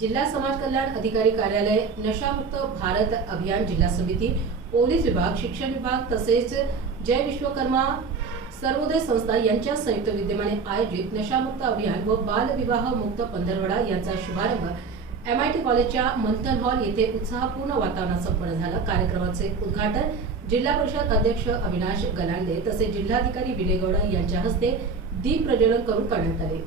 जिल्हा समाज कल्याण अधिकारी कार्यालय, नशामुक्त भारत अभियान जिल्हा समिती, पोलीस विभाग, शिक्षण विभाग तसेच जय विश्वकर्मा सर्वोदय संस्था यांच्या संयुक्त विद्यमाने आयोजित नशामुक्त अभियान व बाल विवाह मुक्त पंधरवडा यांचा शुभारंभ MIT कॉलेजच्या मंथन हॉल येथे उत्साहपूर्ण वातावरणात संपन्न झाला। कार्यक्रमाचे उद्घाटन जिल्हा परिषद अध्यक्ष अविनाश गलांडे तसेच जिल्हाधिकारी विनय गौडा यांच्या हस्ते दीप प्रज्वलन करून करण्यात आले।